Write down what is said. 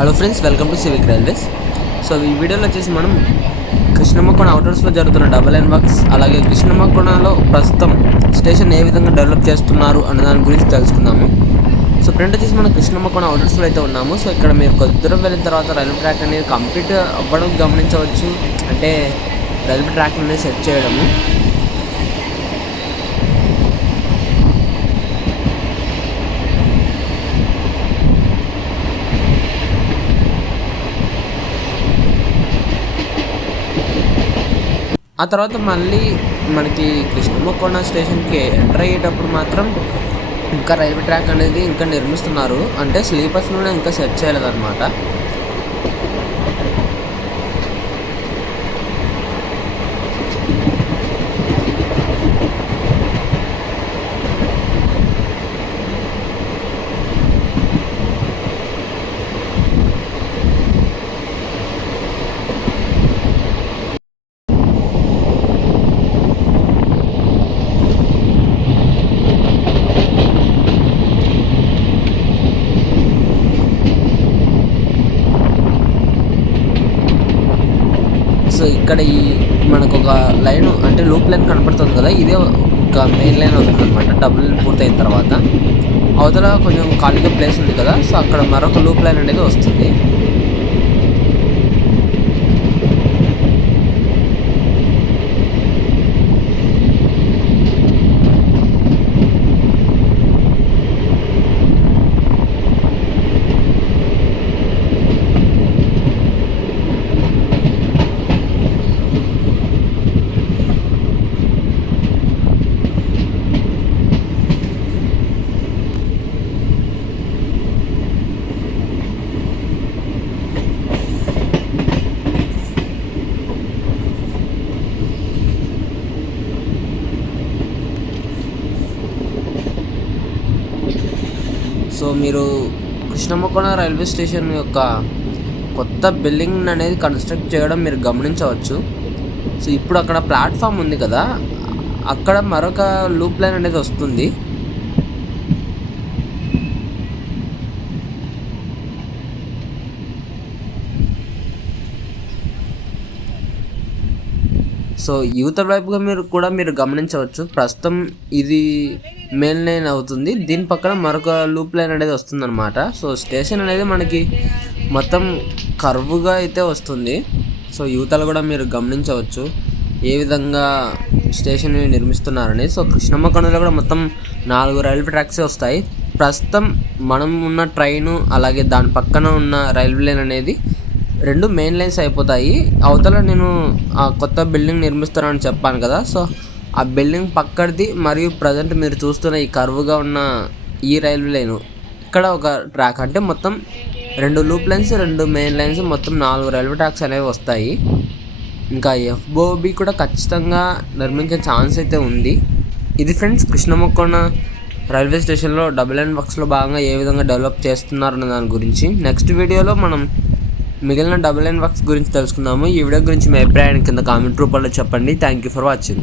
Hello friends, welcome to civic railways. So ఈ వీడియోలో వచ్చేసి మనం కృష్ణమ్మకోన అవుటర్స్లో జరుగుతున్న డబుల్ లైన్ వర్క్స్, అలాగే కృష్ణమ్మకోనలో ప్రస్తుతం స్టేషన్ ఏ విధంగా డెవలప్ చేస్తున్నారు అన్న దాని గురించి తెలుసుకుందాము. సో ఫ్రెండ్ వచ్చేసి మనం కృష్ణమ్మకోన అవుటర్స్లో అయితే ఉన్నాము. సో ఇక్కడ మీరు కొద్ది దూరం వెళ్ళిన తర్వాత రైల్వే ట్రాక్ అనేది కంప్లీట్ అవ్వడం గమనించవచ్చు. అంటే రైల్వే ట్రాక్ అనేది సెట్ చేయడము. ఆ తర్వాత మళ్ళీ మనకి కృష్ణమ్మకోన స్టేషన్కి ఎంటర్ అయ్యేటప్పుడు మాత్రం ఇంకా రైల్వే ట్రాక్ అనేది ఇంకా నిర్మిస్తున్నారు. అంటే స్లీపర్స్లోనే ఇంకా సెట్ చేయలేదన్నమాట. సో ఇక్కడ మనకు ఒక లైన్ అంటే లూప్ లైన్ కనపడుతుంది కదా, ఇదే ఒక మెయిన్ లైన్ అవుతుంది అనమాట. డబుల్ లైన్ పూర్తయిన తర్వాత అవతల కొంచెం ఖాళీగా ప్లేస్ ఉంది కదా, సో అక్కడ మరొక లూప్ లైన్ అనేది వస్తుంది. సో మీరు కృష్ణమ్మకోన రైల్వే స్టేషన్ యొక్క కొత్త బిల్డింగ్ అనేది కన్స్ట్రక్ట్ చేయడం మీరు గమనించవచ్చు. సో ఇప్పుడు అక్కడ ప్లాట్ఫామ్ ఉంది కదా, అక్కడ మరొక లూప్ లైన్ అనేది వస్తుంది. సో యువత వైపుగా మీరు గమనించవచ్చు. ప్రస్తుతం ఇది మెయిన్ లైన్ అవుతుంది, దీని పక్కన మరొక లూప్ లైన్ అనేది వస్తుంది అనమాట. సో స్టేషన్ అనేది మనకి మొత్తం కర్వ్గా అయితే వస్తుంది. సో యువతలు కూడా మీరు గమనించవచ్చు ఏ విధంగా స్టేషన్ నిర్మిస్తున్నారని. సో కృష్ణమ్మకోనలో కూడా మొత్తం 4 రైల్వే ట్రాక్సే వస్తాయి. ప్రస్తుతం మనం ఉన్న ట్రైను అలాగే దాని పక్కన ఉన్న రైల్వే లైన్ అనేది 2 మెయిన్ లైన్స్ అయిపోతాయి. అవతల నేను ఆ కొత్త బిల్డింగ్ నిర్మిస్తానని చెప్పాను కదా, సో ఆ బిల్డింగ్ పక్కడిది మరియు ప్రజెంట్ మీరు చూస్తున్న ఈ కర్వ్గా ఉన్న ఈ రైల్వే లైను ఇక్కడ ఒక ట్రాక్. అంటే మొత్తం 2 లూప్ లైన్స్, 2 మెయిన్ లైన్స్, మొత్తం 4 రైల్వే ట్రాక్స్ అనేవి వస్తాయి. ఇంకా ఎఫ్ఓబి కూడా ఖచ్చితంగా నిర్మించే ఛాన్స్ అయితే ఉంది. ఇది ఫ్రెండ్స్ కృష్ణమ్మకోన రైల్వే స్టేషన్లో డబుల్ లైన్ వర్క్స్లో భాగంగా ఏ విధంగా డెవలప్ చేస్తున్నారన్న దాని గురించి నెక్స్ట్ వీడియోలో మనం మిగిలిన డబుల్ లైన్ వర్క్స్ గురించి తెలుసుకుందాము. ఈ వీడియో గురించి మీ అభిప్రాయాన్ని కింద కామెంట్ రూపంలో చెప్పండి. Thank you for watching.